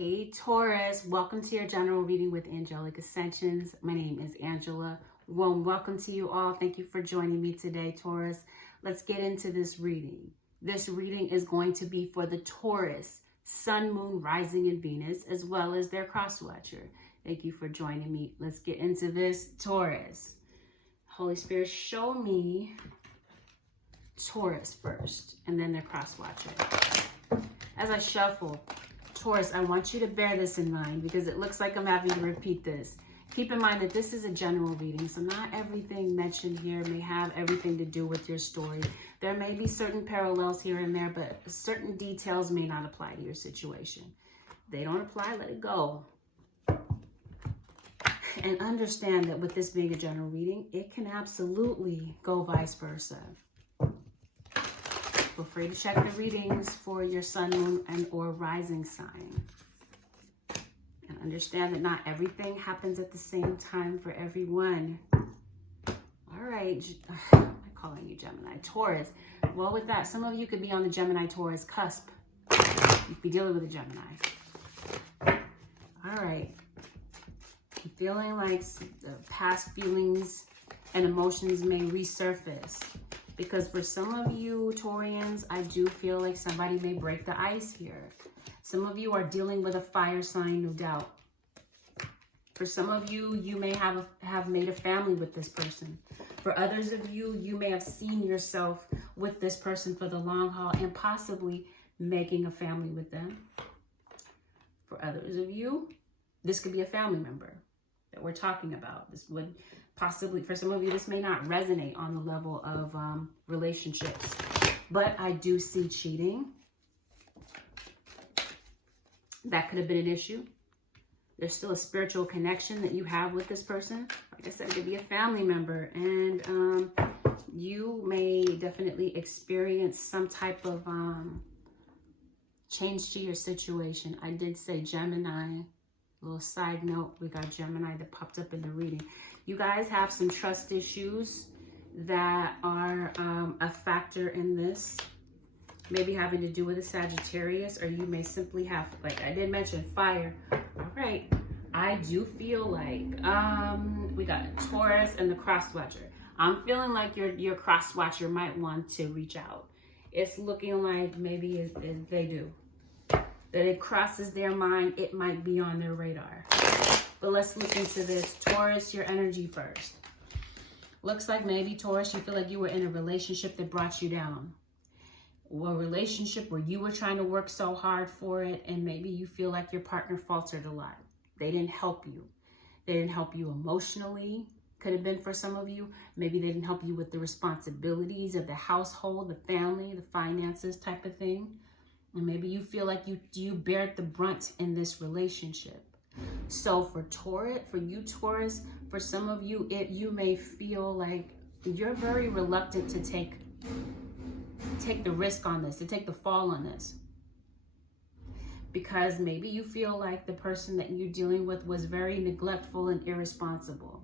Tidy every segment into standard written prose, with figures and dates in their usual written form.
Hey Taurus, welcome to your general reading with Angelic Ascensions. My name is Angela. Welcome to you all. Thank you for joining me today, Taurus. Let's get into this reading. This reading is going to be for the Taurus, Sun, Moon, Rising, and Venus, as well as their cross watcher. Thank you for joining me. Let's get into this, Taurus. Holy Spirit, show me Taurus first, and then their cross watcher. As I shuffle, Taurus, I want you to bear this in mind because it looks like I'm having to repeat this. Keep in mind that this is a general reading, so not everything mentioned here may have everything to do with your story. There may be certain parallels here and there, but certain details may not apply to your situation. They don't apply, let it go. And understand that with this being a general reading, it can absolutely go vice versa. Feel free to check the readings for your sun, moon, and or rising sign. And understand that not everything happens at the same time for everyone. All right. I'm calling you Gemini. Taurus. Well, with that, some of you could be on the Gemini-Taurus cusp. You could be dealing with a Gemini. All right. I'm feeling like past feelings and emotions may resurface. Because for some of you Taurians, I do feel like somebody may break the ice here. Some of you are dealing with a fire sign, no doubt. For some of you, you may have made a family with this person. For others of you, you may have seen yourself with this person for the long haul and possibly making a family with them. For others of you, this could be a family member that we're talking about. This would possibly, for some of you, this may not resonate on the level of relationships, but I do see cheating. That could have been an issue. There's still a spiritual connection that you have with this person. Like I said, it could be a family member, and you may definitely experience some type of change to your situation. I did say Gemini. Little side note, we got Gemini that popped up in the reading. You guys have some trust issues that are a factor in this. Maybe having to do with a Sagittarius, or you may simply have, like I did mention, fire. All right. I do feel like we got Taurus and the cross watcher. I'm feeling like your cross watcher might want to reach out. It's looking like maybe they do. That it crosses their mind, it might be on their radar. But let's look into this. Taurus, your energy first. Looks like maybe, Taurus, you feel like you were in a relationship that brought you down. Or a relationship where you were trying to work so hard for it, and maybe you feel like your partner faltered a lot. They didn't help you. They didn't help you emotionally. Could have been for some of you. Maybe they didn't help you with the responsibilities of the household, the family, the finances type of thing. And maybe you feel like you bear the brunt in this relationship. So for you Taurus, for some of you, you may feel like you're very reluctant to take the risk on this, to take the fall on this. Because maybe you feel like the person that you're dealing with was very neglectful and irresponsible.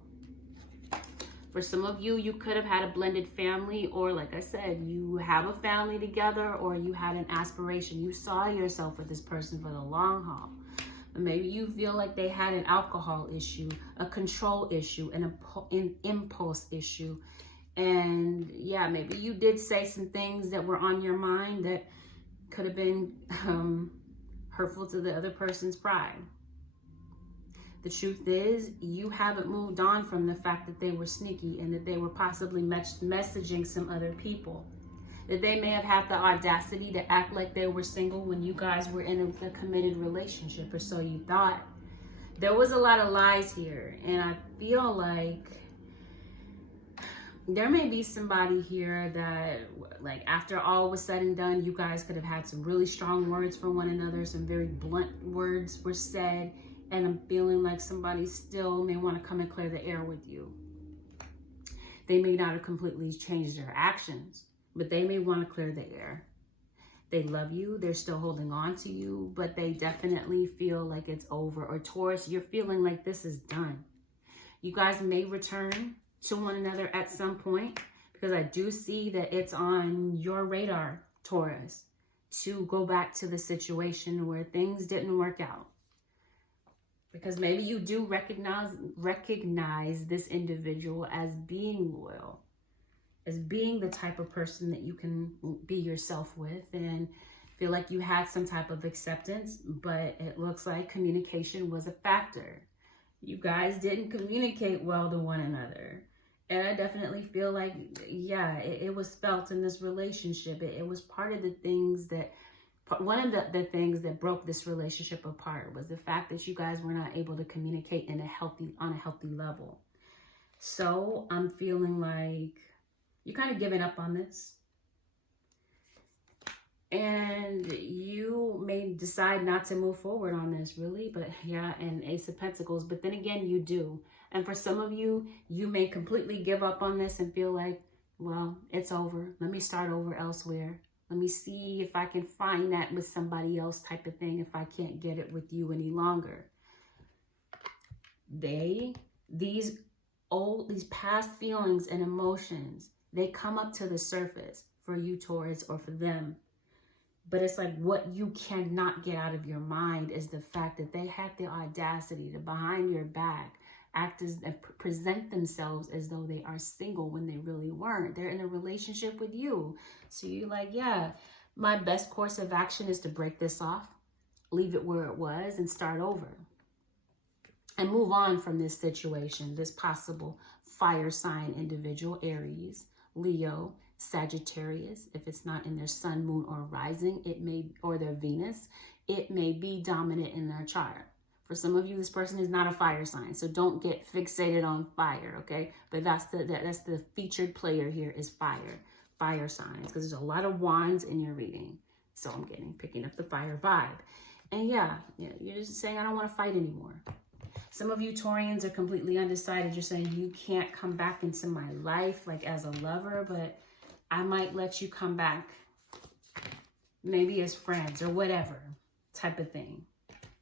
For some of you, you could have had a blended family, or like I said, you have a family together, or you had an aspiration. You saw yourself with this person for the long haul. But maybe you feel like they had an alcohol issue, a control issue, an impulse issue. And yeah, maybe you did say some things that were on your mind that could have been hurtful to the other person's pride. The truth is, you haven't moved on from the fact that they were sneaky and that they were possibly messaging some other people. That they may have had the audacity to act like they were single when you guys were in a committed relationship, or so you thought. There was a lot of lies here, and I feel like there may be somebody here that, like, after all was said and done, you guys could have had some really strong words for one another, some very blunt words were said, and I'm feeling like somebody still may want to come and clear the air with you. They may not have completely changed their actions, but they may want to clear the air. They love you. They're still holding on to you, but they definitely feel like it's over. Or Taurus, you're feeling like this is done. You guys may return to one another at some point, because I do see that it's on your radar, Taurus, to go back to the situation where things didn't work out. Because maybe you do recognize this individual as being loyal, as being the type of person that you can be yourself with, and feel like you had some type of acceptance, but it looks like communication was a factor. You guys didn't communicate well to one another. And I definitely feel like, yeah, it was felt in this relationship. It was part of the things that, one of the things that broke this relationship apart was the fact that you guys were not able to communicate on a healthy level. So I'm feeling like you're kind of giving up on this. And you may decide not to move forward on this, really. But yeah, and Ace of Pentacles. But then again, you do. And for some of you, you may completely give up on this and feel like, well, it's over. Let me start over elsewhere. Let me see if I can find that with somebody else type of thing if I can't get it with you any longer. These past feelings and emotions, they come up to the surface for you, Taurus, or for them. But it's like what you cannot get out of your mind is the fact that they had the audacity to, behind your back, present themselves as though they are single when they really weren't. They're in a relationship with you. So you're like, yeah, my best course of action is to break this off, leave it where it was, and start over. And move on from this situation, this possible fire sign individual, Aries, Leo, Sagittarius. If it's not in their sun, moon, or rising, it may, or their Venus, it may be dominant in their chart. For some of you, this person is not a fire sign, so don't get fixated on fire, okay? But that's the featured player here is fire signs, because there's a lot of wands in your reading. So I'm picking up the fire vibe. And yeah, you're just saying, I don't want to fight anymore. Some of you Taurians are completely undecided. You're saying you can't come back into my life like as a lover, but I might let you come back maybe as friends or whatever type of thing.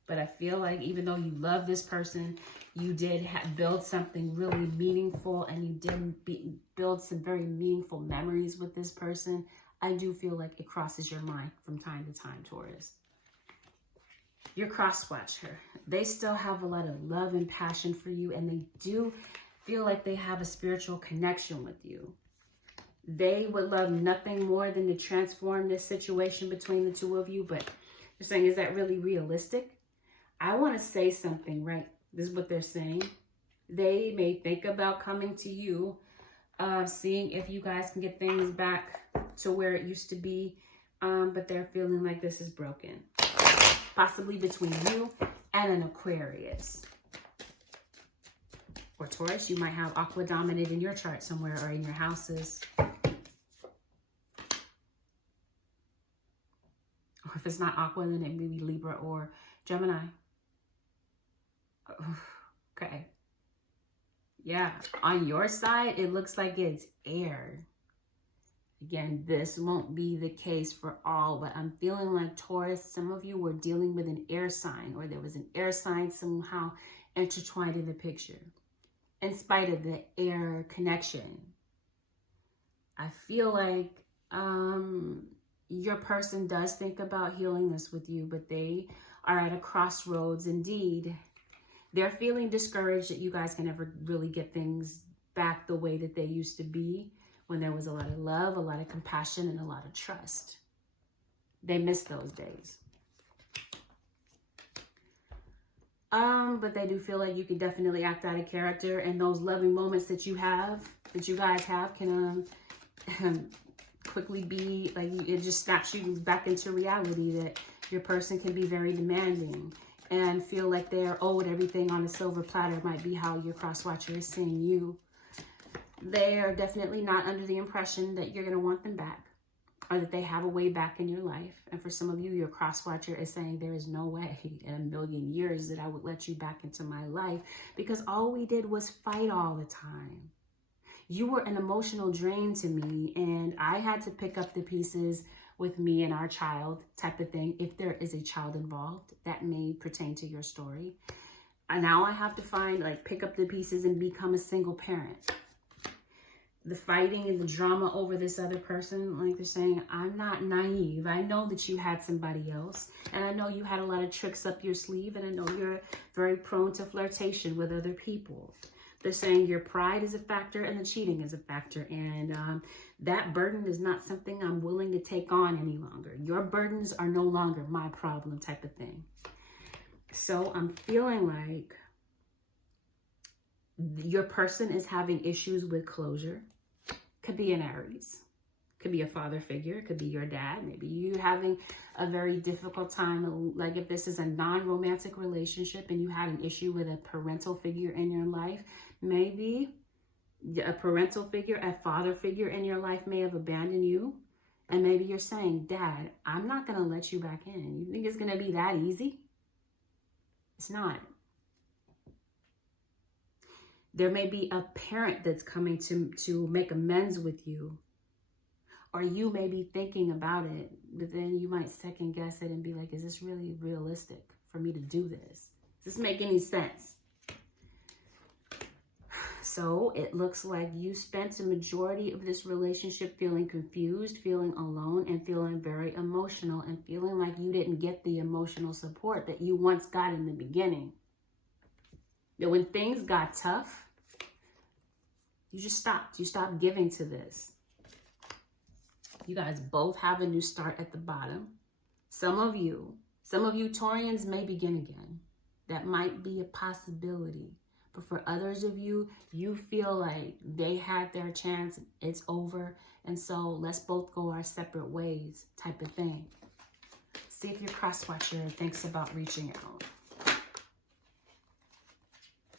But I feel like even though you love this person, you did build something really meaningful, and you did build some very meaningful memories with this person. I do feel like it crosses your mind from time to time, Taurus. Your cross-watcher, they still have a lot of love and passion for you, and they do feel like they have a spiritual connection with you. They would love nothing more than to transform this situation between the two of you, but they're saying, is that really realistic? I want to say something, right? This is what they're saying. They may think about coming to you, seeing if you guys can get things back to where it used to be, but they're feeling like this is broken. Possibly between you and an Aquarius. Or Taurus, you might have Aqua dominant in your chart somewhere or in your houses. Or if it's not Aqua, then it may be Libra or Gemini. Okay. Yeah, on your side, it looks like it's air. Again, this won't be the case for all, but I'm feeling like Taurus, some of you were dealing with an air sign, or there was an air sign somehow intertwined in the picture. In spite of the air connection, I feel like your person does think about healing this with you, but they are at a crossroads indeed. They're feeling discouraged that you guys can never really get things back the way that they used to be, when there was a lot of love, a lot of compassion, and a lot of trust. They miss those days. But they do feel like you can definitely act out of character, and those loving moments that you guys have, can quickly be like, it just snaps you back into reality that your person can be very demanding and feel like they're owed everything on a silver platter. Might be how your cross-watcher is seeing you. They are definitely not under the impression that you're going to want them back, or that they have a way back in your life. And for some of you, your cross-watcher is saying, there is no way in a million years that I would let you back into my life, because all we did was fight all the time. You were an emotional drain to me, and I had to pick up the pieces with me and our child type of thing. If there is a child involved, that may pertain to your story. And now I have to pick up the pieces and become a single parent. the fighting and the drama over this other person, like they're saying, I'm not naive. I know that you had somebody else, and I know you had a lot of tricks up your sleeve, and I know you're very prone to flirtation with other people. They're saying your pride is a factor and the cheating is a factor, and that burden is not something I'm willing to take on any longer. Your burdens are no longer my problem, type of thing. So I'm feeling like your person is having issues with closure. Could be an Aries, could be a father figure, could be your dad. Maybe you having a very difficult time, like if this is a non-romantic relationship and you had an issue with a parental figure in your life, maybe a parental figure, a father figure in your life may have abandoned you. And maybe you're saying, Dad, I'm not going to let you back in. You think it's going to be that easy? It's not. There may be a parent that's coming to make amends with you. Or you may be thinking about it, but then you might second guess it and be like, is this really realistic for me to do this? Does this make any sense? So it looks like you spent a majority of this relationship feeling confused, feeling alone, and feeling very emotional, and feeling like you didn't get the emotional support that you once got in the beginning. That when things got tough, you just stopped. You stopped giving to this. You guys both have a new start at the bottom. Some of you Taurians may begin again. That might be a possibility. But for others of you, you feel like they had their chance, it's over, and so let's both go our separate ways type of thing. See if your cross-watcher thinks about reaching out.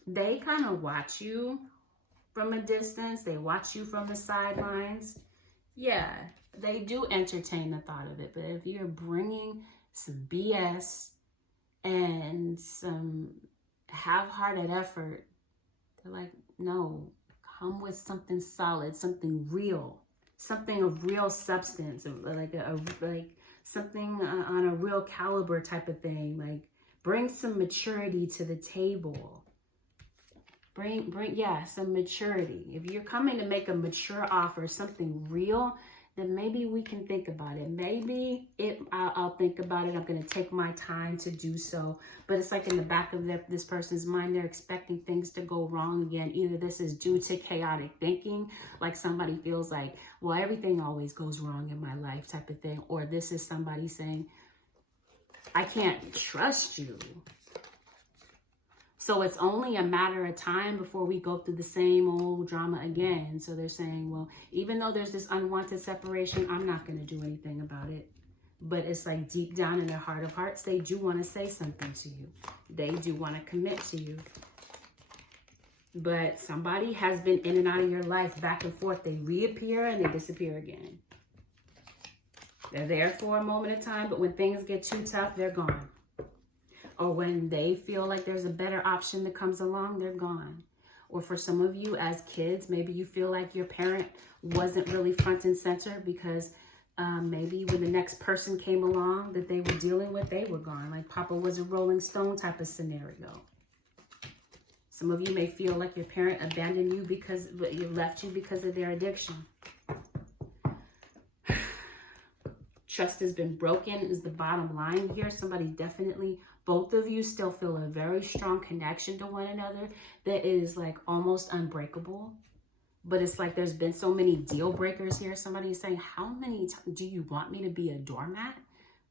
They kind of watch you from a distance. They watch you from the sidelines. Yeah, they do entertain the thought of it. But if you're bringing some BS and some half-hearted effort, they're like, no, come with something solid, something real, something of real substance, like something on a real caliber type of thing. Like, bring some maturity to the table. Bring some maturity. If you're coming to make a mature offer, something real, then maybe we can think about it. Maybe I'll think about it. I'm going to take my time to do so. But it's like in the back of this person's mind, they're expecting things to go wrong again. Either this is due to chaotic thinking, like somebody feels like, well, everything always goes wrong in my life type of thing. Or this is somebody saying, I can't trust you. So it's only a matter of time before we go through the same old drama again. So they're saying, well, even though there's this unwanted separation, I'm not going to do anything about it. But it's like deep down in their heart of hearts, they do want to say something to you. They do want to commit to you. But somebody has been in and out of your life, back and forth. They reappear and they disappear again. They're there for a moment of time, but when things get too tough, they're gone. Or when they feel like there's a better option that comes along, they're gone. Or for some of you as kids, maybe you feel like your parent wasn't really front and center because maybe when the next person came along that they were dealing with, they were gone. Like Papa was a Rolling Stone type of scenario. Some of you may feel like your parent abandoned you because you left you because of their addiction. Trust has been broken is the bottom line here. Somebody definitely, both of you still feel a very strong connection to one another that is like almost unbreakable. But it's like there's been so many deal breakers here. Somebody is saying, how many times do you want me to be a doormat?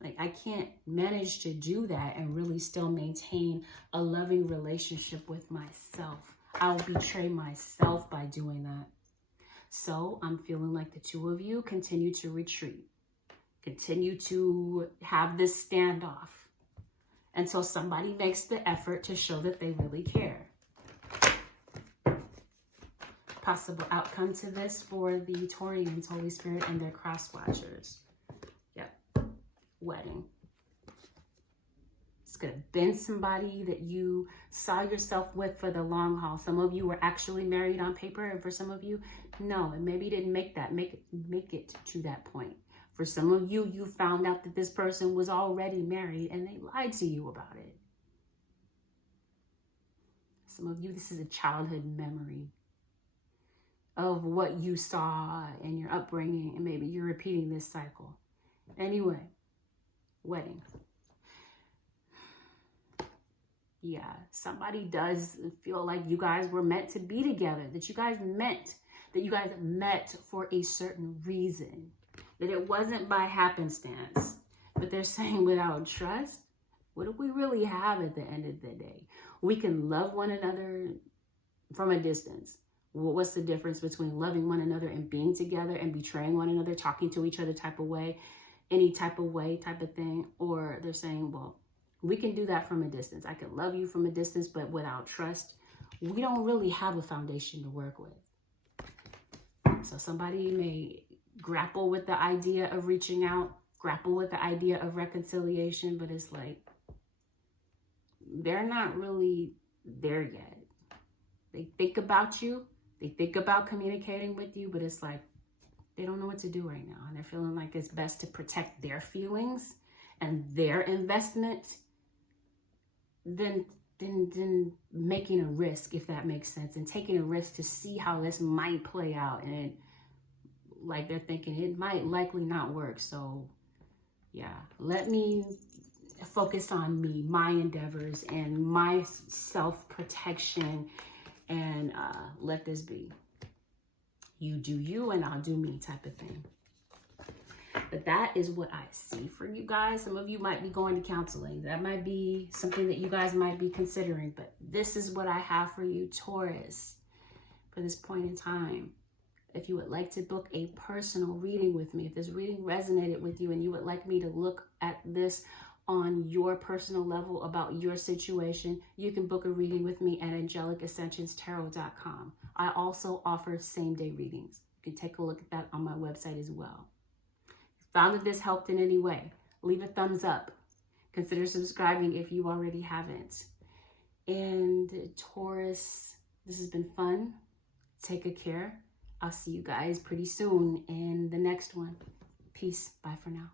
Like, I can't manage to do that and really still maintain a loving relationship with myself. I'll betray myself by doing that. So I'm feeling like the two of you continue to retreat. Continue to have this standoff until somebody makes the effort to show that they really care. Possible outcome to this for the Taurians, Holy Spirit, and their cross-watchers. Yep. Wedding. It's going to have been somebody that you saw yourself with for the long haul. Some of you were actually married on paper, and for some of you, no. And maybe you didn't make it to that point. For some of you, you found out that this person was already married and they lied to you about it. Some of you, this is a childhood memory. of what you saw in your upbringing, and maybe you're repeating this cycle. Anyway, wedding. Yeah, somebody does feel like you guys were meant to be together, that you guys met for a certain reason, that it wasn't by happenstance. But they're saying without trust, what do we really have at the end of the day? We can love one another from a distance. What's the difference between loving one another and being together and betraying one another, talking to each other type of way, any type of way type of thing? Or they're saying, well, we can do that from a distance. I can love you from a distance, but without trust, we don't really have a foundation to work with. So somebody may grapple with the idea of reaching out, grapple with the idea of reconciliation, but it's like, they're not really there yet. They think about you, they think about communicating with you, but it's like, they don't know what to do right now. And they're feeling like it's best to protect their feelings and their investment than making a risk, if that makes sense, and taking a risk to see how this might play out. And like they're thinking it might likely not work. So yeah, let me focus on me, my endeavors, and my self-protection, and let this be. You do you and I'll do me type of thing. But that is what I see for you guys. Some of you might be going to counseling. That might be something that you guys might be considering. But this is what I have for you, Taurus, for this point in time. If you would like to book a personal reading with me, if this reading resonated with you and you would like me to look at this on your personal level about your situation, you can book a reading with me at AngelicAscensionsTarot.com. I also offer same-day readings. You can take a look at that on my website as well. Found that this helped in any way, leave a thumbs up. Consider subscribing if you already haven't. And Taurus, this has been fun. Take good care. I'll see you guys pretty soon in the next one. Peace. Bye for now.